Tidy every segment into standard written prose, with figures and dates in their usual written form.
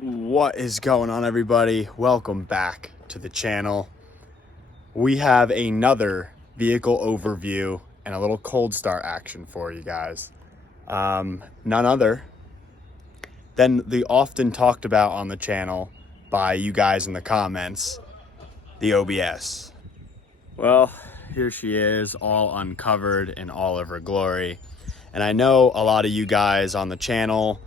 What is going on, everybody? Welcome back to the channel. We have another vehicle overview and a little cold start action for you guys. None other than the often talked about on the channel by you guys in the comments, the OBS. Well, here she is, all uncovered in all of her glory. And I know a lot of you guys on the channel,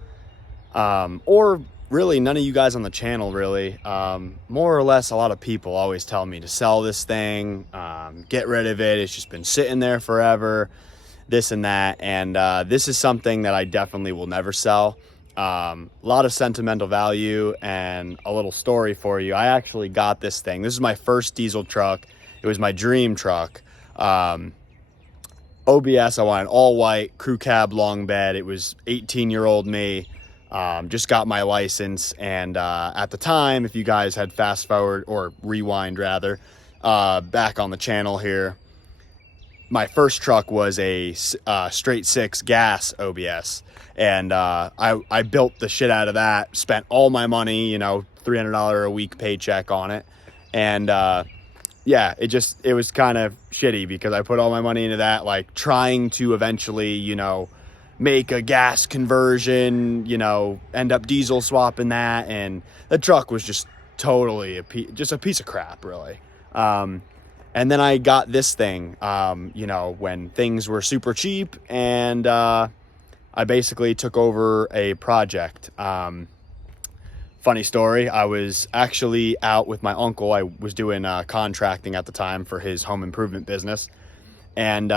or really none of you guys on the channel really, more or less a lot of people always tell me to sell this thing, get rid of it, it's just been sitting there forever, this and that. And this is something that I definitely will never sell. A lot of sentimental value and a little story for you. I actually got this thing. This is my first diesel truck. It was my dream truck. OBS, I wanted all white, crew cab, long bed. It was 18-year-old me. Just got my license, and at the time, if you guys had fast forward or rewind rather, back on the channel here, my first truck was a straight six gas OBS, and I built the shit out of that, spent all my money, you know, $300 a week paycheck on it, and yeah, it was kind of shitty because I put all my money into that, like trying to eventually, you know, make a gas conversion, you know, end up diesel swapping that, and the truck was just totally just a piece of crap, really. And then I got this thing, you know, when things were super cheap, and I basically took over a project. Funny story, I was actually out with my uncle. I was doing contracting at the time for his home improvement business, and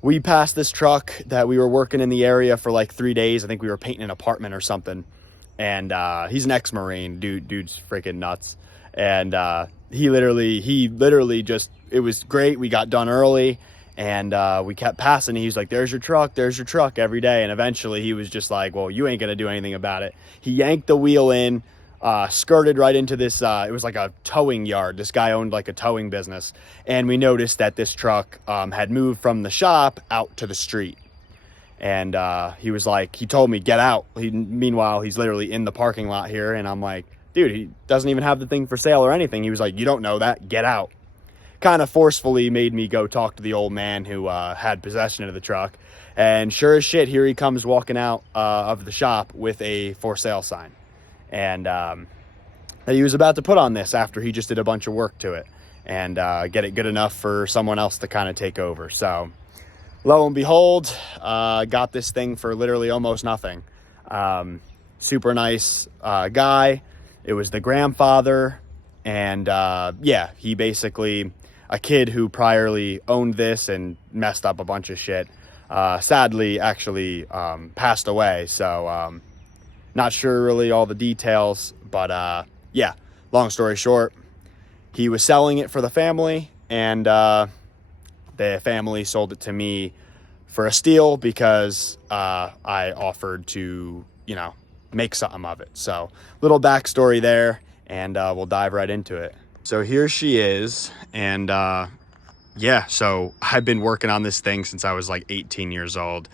we passed this truck that we were working in the area for like 3 days. I think we were painting an apartment or something. And he's an ex-Marine, dude's freaking nuts. And he literally just, it was great. We got done early, and we kept passing. He's like, there's your truck every day. And eventually he was just like, well, you ain't gonna do anything about it. He yanked the wheel in, skirted right into this, it was like a towing yard. This guy owned like a towing business, and we noticed that this truck had moved from the shop out to the street. And he was like, he told me, get out. Meanwhile, he's literally in the parking lot here, and I'm like, dude, he doesn't even have the thing for sale or anything. He was like, you don't know that, get out. Kind of forcefully made me go talk to the old man who had possession of the truck. And sure as shit, here he comes walking out of the shop with a for sale sign. And that he was about to put on this after he just did a bunch of work to it and get it good enough for someone else to kind of take over. So lo and behold, got this thing for literally almost nothing. Super nice guy. It was the grandfather, and yeah, he basically, a kid who priorly owned this and messed up a bunch of shit, sadly actually passed away. So not sure really all the details, but yeah, long story short, he was selling it for the family, and the family sold it to me for a steal because I offered to, you know, make something of it. So little backstory there, and we'll dive right into it. So here she is, and yeah, so I've been working on this thing since I was like 18 years old.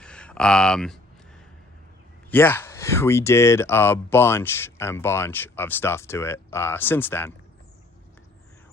Yeah, we did a bunch of stuff to it since then.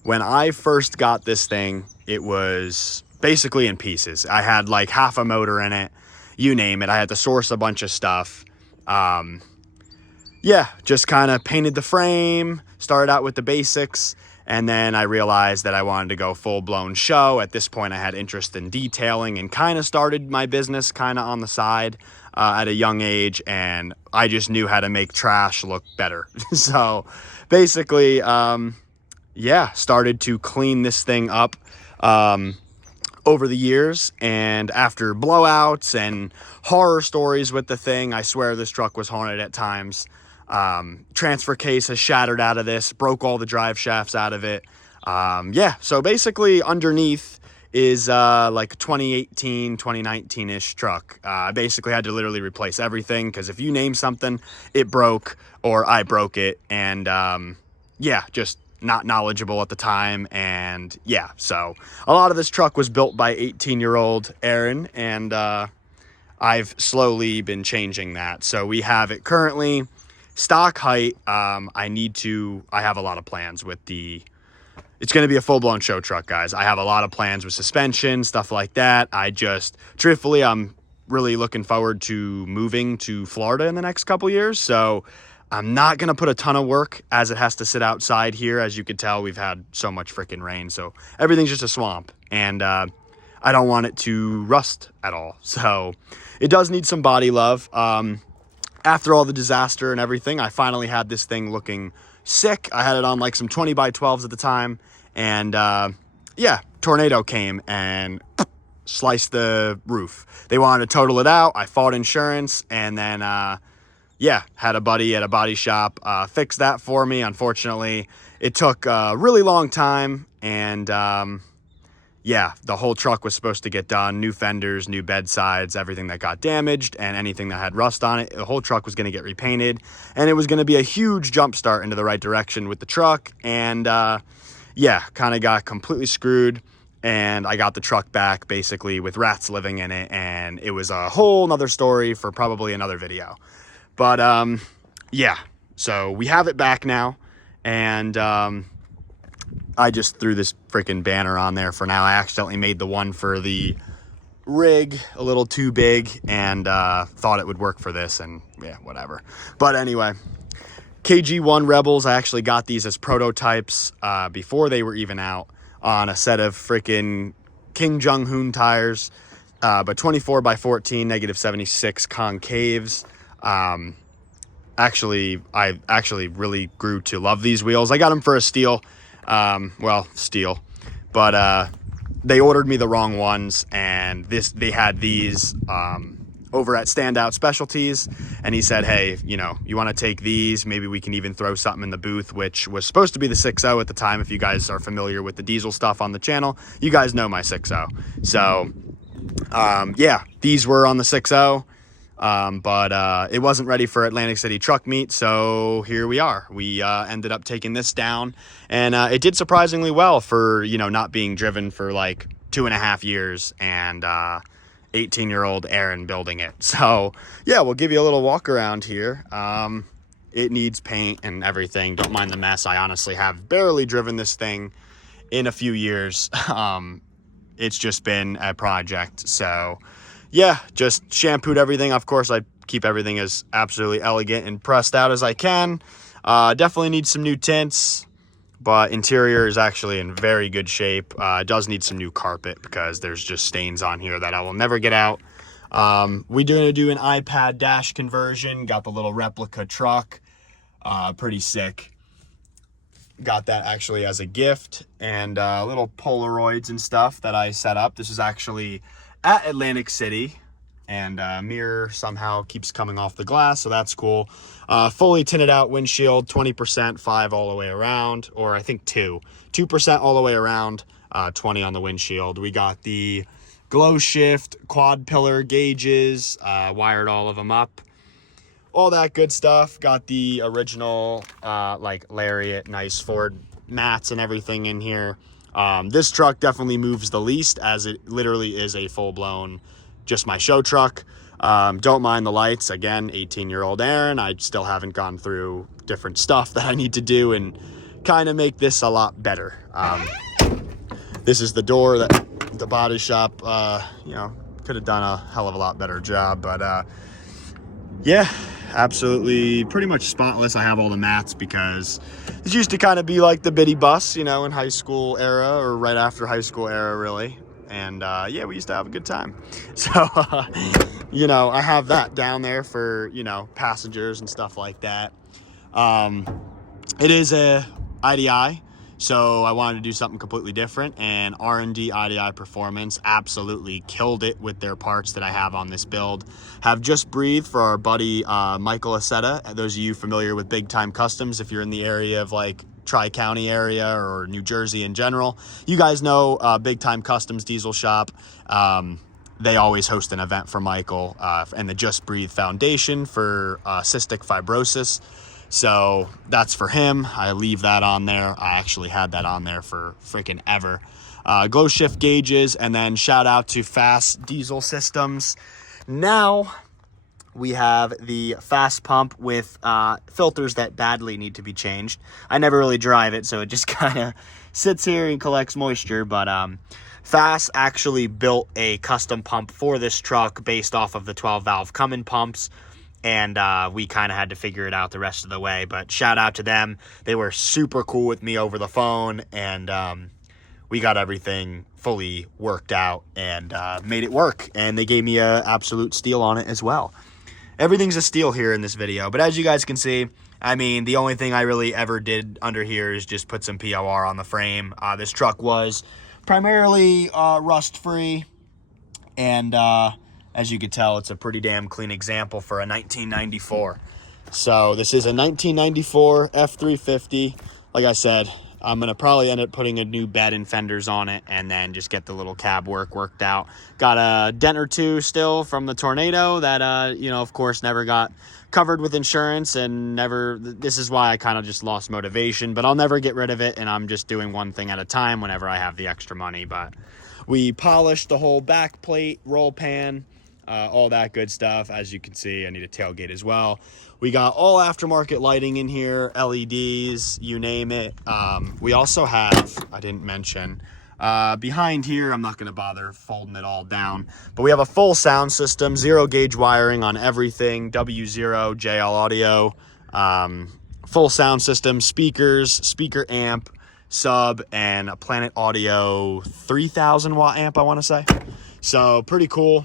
When I first got this thing, it was basically in pieces. I had like half a motor in it, you name it. I had to source a bunch of stuff. Yeah, just kind of painted the frame, started out with the basics, and then I realized that I wanted to go full-blown show. At this point, I had interest in detailing and kind of started my business kind of on the side at a young age, and I just knew how to make trash look better. So basically, yeah, started to clean this thing up over the years, and after blowouts and horror stories with the thing, I swear this truck was haunted at times. Transfer case has shattered out of this, broke all the drive shafts out of it. Yeah, so basically underneath is like 2018, 2019-ish truck. I basically had to literally replace everything because if you name something, it broke or I broke it. And yeah, just not knowledgeable at the time. And yeah, so a lot of this truck was built by 18-year-old Aaron, and I've slowly been changing that. So we have it currently stock height, I have a lot of plans with it's going to be a full-blown show truck, guys. I have a lot of plans with suspension, stuff like that. Truthfully, I'm really looking forward to moving to Florida in the next couple years. So I'm not going to put a ton of work as it has to sit outside here. As you can tell, we've had so much freaking rain. So everything's just a swamp. And I don't want it to rust at all. So it does need some body love. After all the disaster and everything, I finally had this thing looking sick. I had it on like some 20 by 12s at the time. And yeah, tornado came and sliced the roof. They wanted to total it out. I fought insurance, and then yeah, had a buddy at a body shop fix that for me. Unfortunately, it took a really long time, and yeah, the whole truck was supposed to get done. New fenders, new bed sides, everything that got damaged, and anything that had rust on it. The whole truck was going to get repainted, and it was going to be a huge jump start into the right direction with the truck. And yeah, kind of got completely screwed, and I got the truck back basically with rats living in it, and it was a whole nother story for probably another video. But yeah, so we have it back now, and I just threw this freaking banner on there for now. I accidentally made the one for the rig a little too big, and thought it would work for this, and yeah, whatever. But anyway, KG1 Rebels, I actually got these as prototypes before they were even out on a set of freaking King Jung-hoon tires, but 24 by 14, -76 concaves. I actually really grew to love these wheels. I got them for a steal, but they ordered me the wrong ones, and they had these over at Standout Specialties, and he said, hey, you know, you want to take these? Maybe we can even throw something in the booth, which was supposed to be the 6.0 at the time. If you guys are familiar with the diesel stuff on the channel, you guys know my 6.0. So yeah, these were on the 6.0, but it wasn't ready for Atlantic City truck meet, so here we are. We ended up taking this down, and it did surprisingly well for, you know, not being driven for like 2.5 years, and 18-year-old Aaron building it. So yeah, we'll give you a little walk around here. It needs paint and everything. Don't mind the mess. I honestly have barely driven this thing in a few years. It's just been a project. So yeah, just shampooed everything. Of course, I keep everything as absolutely elegant and pressed out as I can. Definitely need some new tints, but interior is actually in very good shape. It does need some new carpet because there's just stains on here that I will never get out. We're going to do an iPad dash conversion. Got the little replica truck. Pretty sick. Got that actually as a gift, and little Polaroids and stuff that I set up. This is actually at Atlantic City, and mirror somehow keeps coming off the glass, so that's cool. Fully tinted out windshield, 20%, 5 all the way around, or I think 2% all the way around, 20 on the windshield. We got the glow shift, quad pillar gauges, wired all of them up, all that good stuff. Got the original like lariat, nice Ford mats and everything in here. This truck definitely moves the least, as it literally is a full-blown just my show truck. Don't mind the lights. Again, 18-year-old Aaron. I still haven't gone through different stuff that I need to do and kind of make this a lot better. This is the door that the body shop, you know, could have done a hell of a lot better job. But yeah, absolutely pretty much spotless. I have all the mats because this used to kind of be like the biddy bus, you know, in high school era, or right after high school era, really. And yeah, we used to have a good time. So, you know, I have that down there for, you know, passengers and stuff like that. It is a IDI, so I wanted to do something completely different, and R&D IDI Performance absolutely killed it with their parts that I have on this build. Have just breathed for our buddy Michael Aceta. Those of you familiar with Big Time Customs, if you're in the area of like Tri-County area or New Jersey in general, you guys know Big Time Customs Diesel Shop. They always host an event for Michael and the Just Breathe Foundation for cystic fibrosis. So that's for him. I leave that on there. I actually had that on there for freaking ever. Glow shift gauges, and then shout out to Fast Diesel Systems. Now, We have the fast pump with filters that badly need to be changed. I never really drive it, so it just kind of sits here and collects moisture. But Fast actually built a custom pump for this truck based off of the 12-valve Cummins pumps, and we kind of had to figure it out the rest of the way. But shout out to them. They were super cool with me over the phone, and we got everything fully worked out and made it work. And they gave me an absolute steal on it as well. Everything's a steal here in this video, but as you guys can see, I mean, the only thing I really ever did under here is just put some POR on the frame. This truck was primarily rust-free, and as you can tell, it's a pretty damn clean example for a 1994. So this is a 1994 F350. Like I said, I'm going to probably end up putting a new bed and fenders on it and then just get the little cab worked out. Got a dent or two still from the tornado that, you know, of course, never got covered with insurance, and this is why I kind of just lost motivation, but I'll never get rid of it, and I'm just doing one thing at a time whenever I have the extra money. But we polished the whole back plate, roll pan, all that good stuff. As you can see, I need a tailgate as well. We got all aftermarket lighting in here, LEDs, you name it. We also have, I didn't mention, behind here, I'm not going to bother folding it all down, but we have a full sound system, 0 gauge wiring on everything, W0, JL audio, full sound system, speakers, speaker amp, sub, and a Planet Audio 3000 watt amp, I want to say. So pretty cool.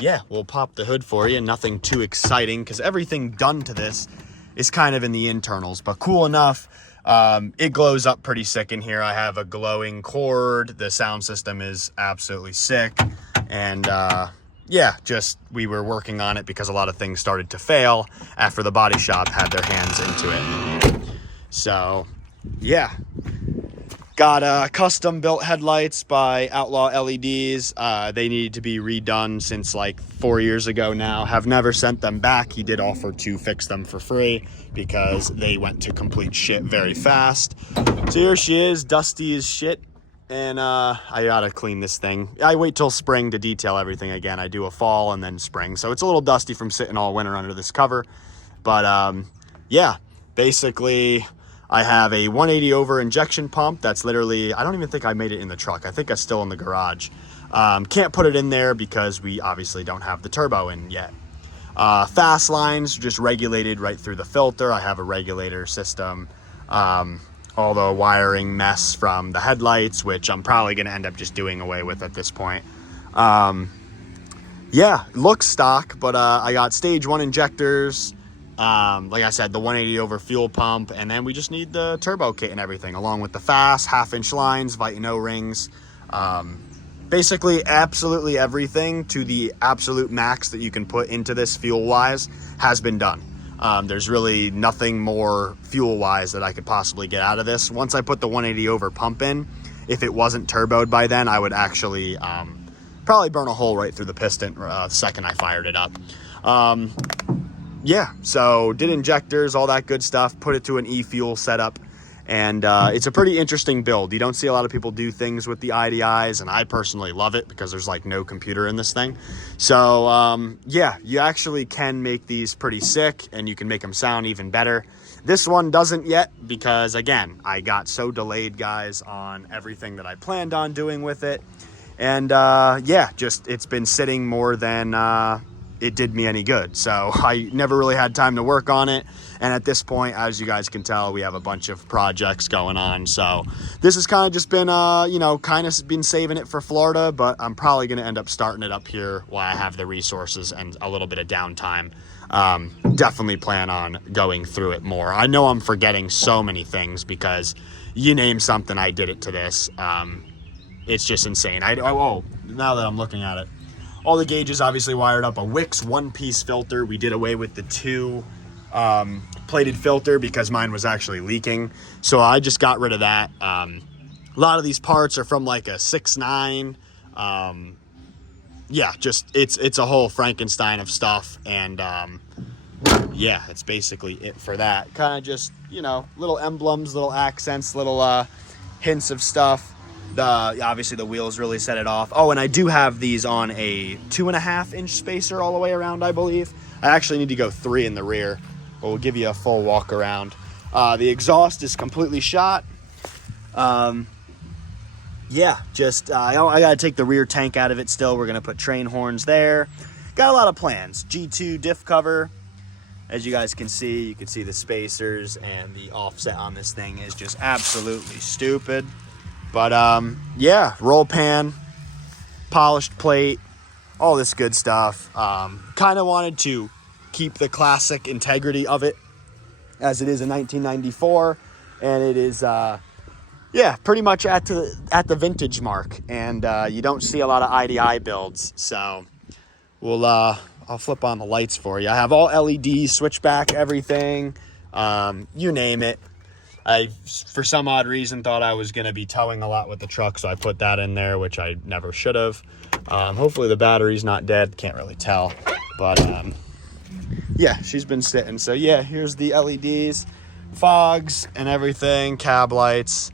Yeah, we'll pop the hood for you. Nothing too exciting because everything done to this is kind of in the internals, but cool enough. It glows up pretty sick in here. I have a glowing cord. The sound system is absolutely sick. And yeah, just we were working on it because a lot of things started to fail after the body shop had their hands into it. So yeah. Got custom built headlights by Outlaw LEDs. They needed to be redone since like 4 years ago now. Have never sent them back. He did offer to fix them for free because they went to complete shit very fast. So here she is, dusty as shit. And I gotta clean this thing. I wait till spring to detail everything again. I do a fall and then spring. So it's a little dusty from sitting all winter under this cover. But yeah, basically I have a 180 over injection pump that's literally, I don't even think I made it in the truck. I think it's still in the garage. Can't put it in there because we obviously don't have the turbo in yet. Fast lines just regulated right through the filter. I have a regulator system. All the wiring mess from the headlights, which I'm probably going to end up just doing away with at this point. Yeah, looks stock, but I got stage 1 injectors. Like I said, the 180 over fuel pump, and then we just need the turbo kit and everything, along with the fast half-inch lines, Viton O-rings. Basically, absolutely everything to the absolute max that you can put into this fuel-wise has been done. There's really nothing more fuel-wise that I could possibly get out of this. Once I put the 180 over pump in, if it wasn't turboed by then, I would actually probably burn a hole right through the piston the second I fired it up. Yeah, so did injectors, all that good stuff, put it to an e-fuel setup, and it's a pretty interesting build. You don't see a lot of people do things with the IDIs, and I personally love it because there's like no computer in this thing. So yeah, you actually can make these pretty sick, and you can make them sound even better. This one doesn't yet because, again, I got so delayed, guys, on everything that I planned on doing with it. And yeah, just it's been sitting more than it did me any good. So I never really had time to work on it. And at this point, as you guys can tell, we have a bunch of projects going on. So this has kind of just been, you know, kind of been saving it for Florida, but I'm probably going to end up starting it up here while I have the resources and a little bit of downtime. Definitely plan on going through it more. I know I'm forgetting so many things because you name something, I did it to this. It's just insane. Oh, now that I'm looking at it, all the gauges obviously wired up. A Wix one-piece filter. We did away with the 2 plated filter because mine was actually leaking. So I just got rid of that. A lot of these parts are from like a 6.9. Yeah, just it's a whole Frankenstein of stuff. And yeah, it's basically it for that. Kind of just, you know, little emblems, little accents, little hints of stuff. Obviously the wheels really set it off. Oh, and I do have these on a 2.5 inch spacer all the way around, I believe. I actually need to go 3 in the rear, but we'll give you a full walk around. The exhaust is completely shot. Yeah, just I gotta take the rear tank out of it still. We're gonna put train horns there. Got a lot of plans. G2 diff cover. As you guys can see, you can see the spacers, and the offset on this thing is just absolutely stupid. But yeah, roll pan, polished plate, all this good stuff. Kind of wanted to keep the classic integrity of it, as it is a 1994, and it is yeah, pretty much at the vintage mark, and you don't see a lot of IDI builds. So we'll I'll flip on the lights for you. I have all LED, switchback, everything, you name it. I, for some odd reason, thought I was going to be towing a lot with the truck, so I put that in there, which I never should have. Hopefully the battery's not dead. Can't really tell. But, yeah, she's been sitting. So, yeah, here's the LEDs, fogs and everything, cab lights,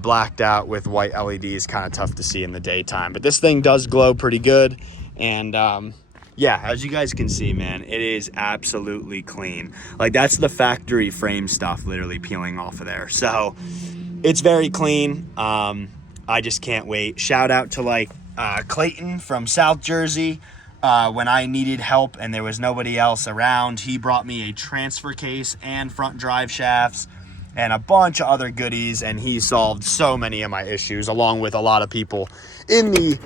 blacked out with white LEDs. Kind of tough to see in the daytime. But this thing does glow pretty good. And, yeah, as you guys can see, man, it is absolutely clean. Like, that's the factory frame stuff literally peeling off of there. So it's very clean. I just can't wait. Shout out to like Clayton from South Jersey. When I needed help and there was nobody else around, he brought me a transfer case and front drive shafts and a bunch of other goodies, and he solved so many of my issues, along with a lot of people in the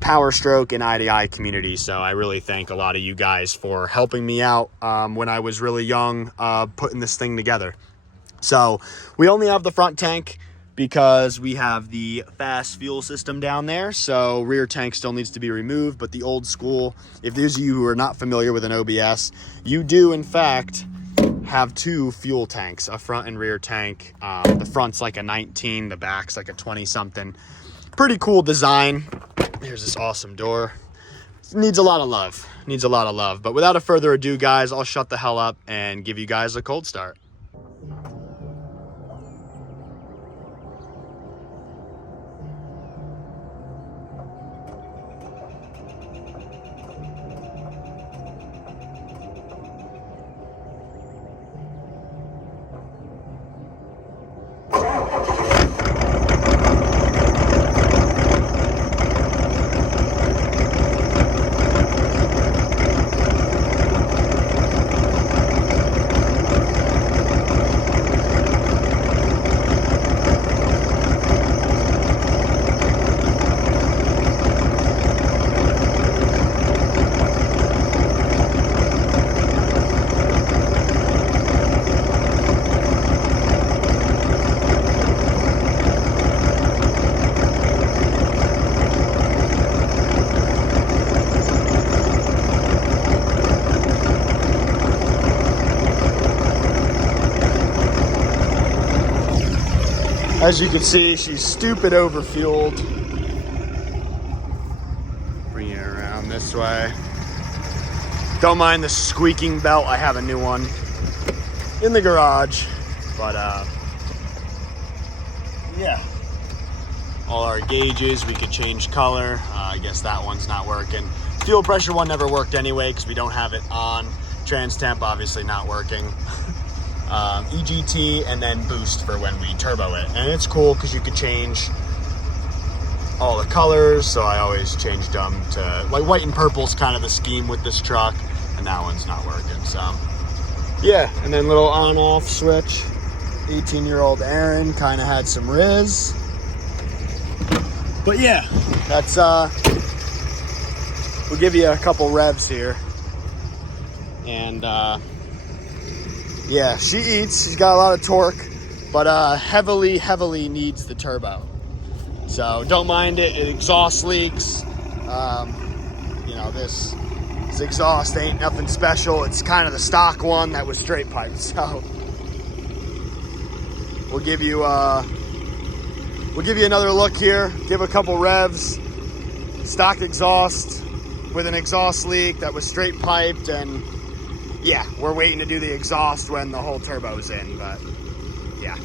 Power Stroke and IDI community. So I really thank a lot of you guys for helping me out when I was really young, putting this thing together. So we only have the front tank because we have the fast fuel system down there. So rear tank still needs to be removed, but the old school, if those of you who are not familiar with an OBS, you do in fact have 2 fuel tanks, a front and rear tank. The front's like a 19, the back's like a 20 something. Pretty cool design. Here's this awesome door. It needs a lot of love. Needs a lot of love. But without a further ado, guys, I'll shut the hell up and give you guys a cold start. As you can see, she's stupid overfueled. Bring it around this way. Don't mind the squeaking belt. I have a new one in the garage. But yeah. All our gauges, we could change color. I guess that one's not working. Fuel pressure one never worked anyway because we don't have it on. Trans temp obviously not working. EGT and then boost for when we turbo it, and it's cool because you could change all the colors, so I always changed them to like white and purple is kind of the scheme with this truck, and that one's not working. So yeah, and then little on off switch. 18-year-old Aaron kind of had some riz, but yeah, that's we'll give you a couple revs here. And yeah, she eats. She's got a lot of torque, but heavily needs the turbo. So don't mind it. It exhaust leaks. You know, this exhaust ain't nothing special. It's kind of the stock one that was straight piped. So we'll give you another look here. Give a couple revs. Stock exhaust with an exhaust leak that was straight piped, and yeah, we're waiting to do the exhaust when the whole turbo's in, but yeah.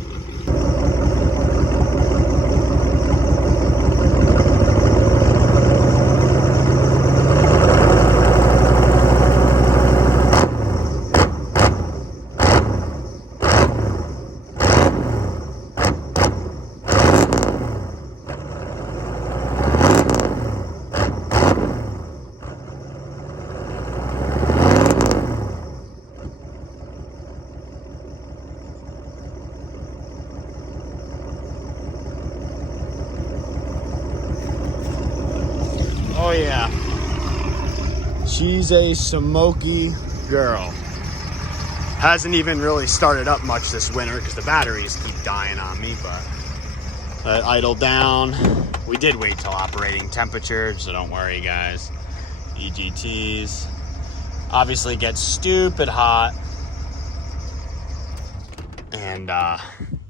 She's a smoky girl. Hasn't even really started up much this winter because the batteries keep dying on me, but let it idle down. We did wait till operating temperature, so don't worry, guys. EGTs. Obviously gets stupid hot. And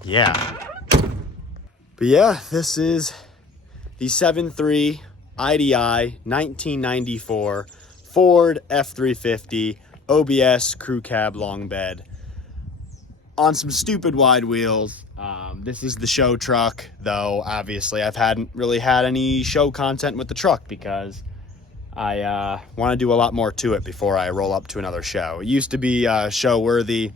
yeah. But yeah, this is the 7.3 IDI 1994 Ford F350 OBS crew cab long bed on some stupid wide wheels. This is the show truck, though obviously I hadn't really had any show content with the truck because I want to do a lot more to it before I roll up to another show. It used to be show worthy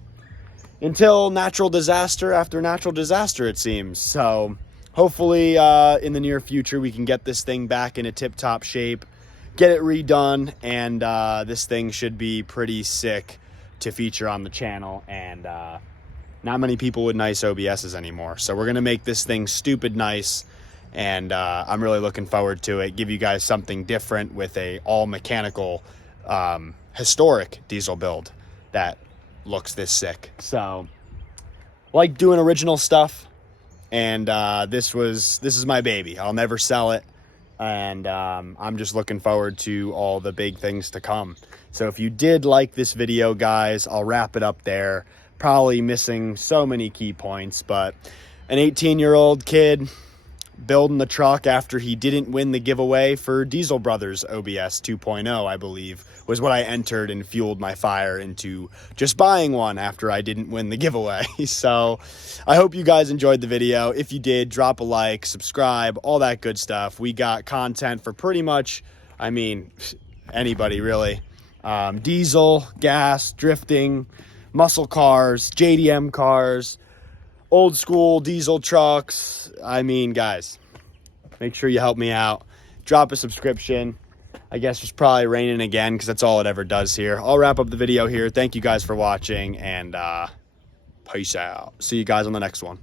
until natural disaster after natural disaster, it seems. So hopefully in the near future we can get this thing back in a tip-top shape, get it redone, and this thing should be pretty sick to feature on the channel. And not many people with nice OBSs anymore, so we're gonna make this thing stupid nice, and I'm really looking forward to it. Give you guys something different with a all mechanical historic diesel build that looks this sick. So like doing original stuff, and this is my baby. I'll never sell it, and I'm just looking forward to all the big things to come. So if you did like this video, guys, I'll wrap it up there. Probably missing so many key points, but an 18-year-old kid building the truck after he didn't win the giveaway for Diesel Brothers OBS 2.0, I believe, was what I entered and fueled my fire into just buying one after I didn't win the giveaway. So I hope you guys enjoyed the video. If you did, drop a like, subscribe, all that good stuff. We got content for pretty much, I mean, anybody really. Diesel, gas, drifting, muscle cars, JDM cars, old school diesel trucks. I mean, guys, make sure you help me out. Drop a subscription. I guess it's probably raining again because that's all it ever does here. I'll wrap up the video here. Thank you guys for watching, and peace out. See you guys on the next one.